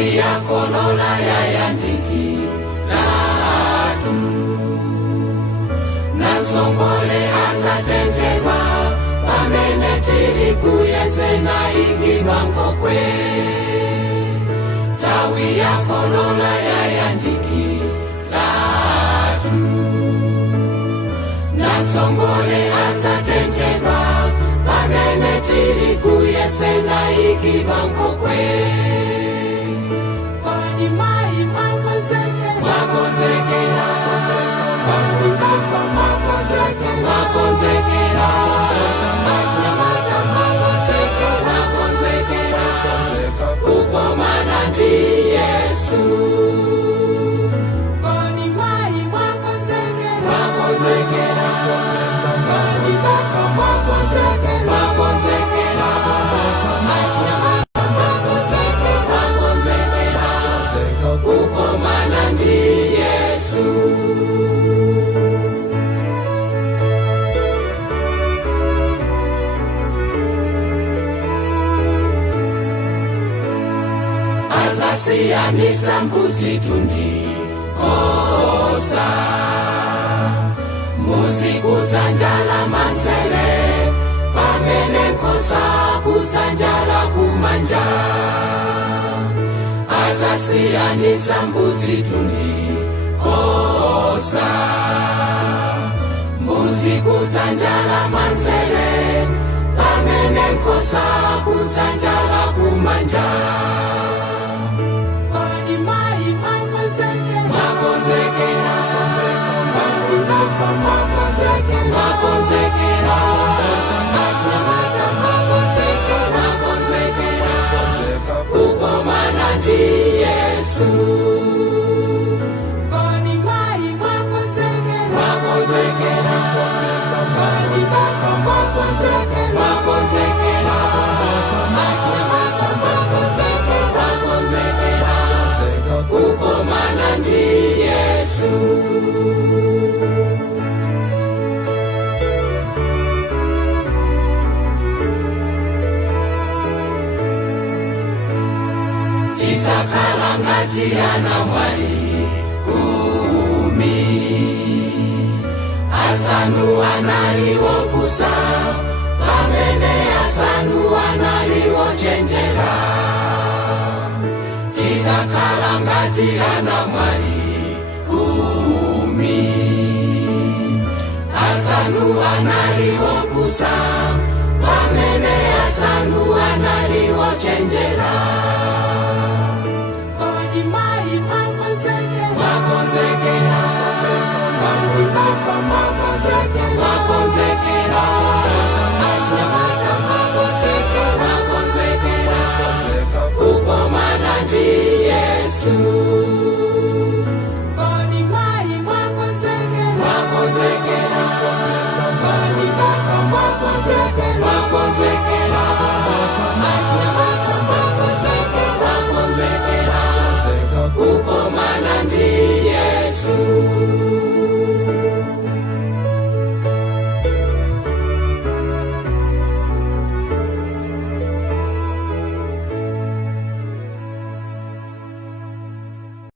tawi yako lola yayandikila tu nasongole azatentelwa pamene tili kuyesena ikibangokwe tawi yako lola yayandikila tu nasongole azatentelwa pamene tili kuyesena ikibangokwe kukomana ndi Yesu kukomana ndi Yesu azasiyanisa mbuzi tundi kosa mbuzi kudzanjala manzere pamene kosa kudzanjala kumanja azasiyanisa mbuzi tundi kosa mbuzi kudzanjala manzere pamene kosa kudzanjala kumanja kukomana ndi Yesu kukomana ndi Yesu tisakhala ngati anamwali 10 asanu analiwo kusa pamene asanu analiwo chenjera tisakhala ngati anamwali 10 asanu analiwo kusa pamene asanu analiwo chenjera wakonzekera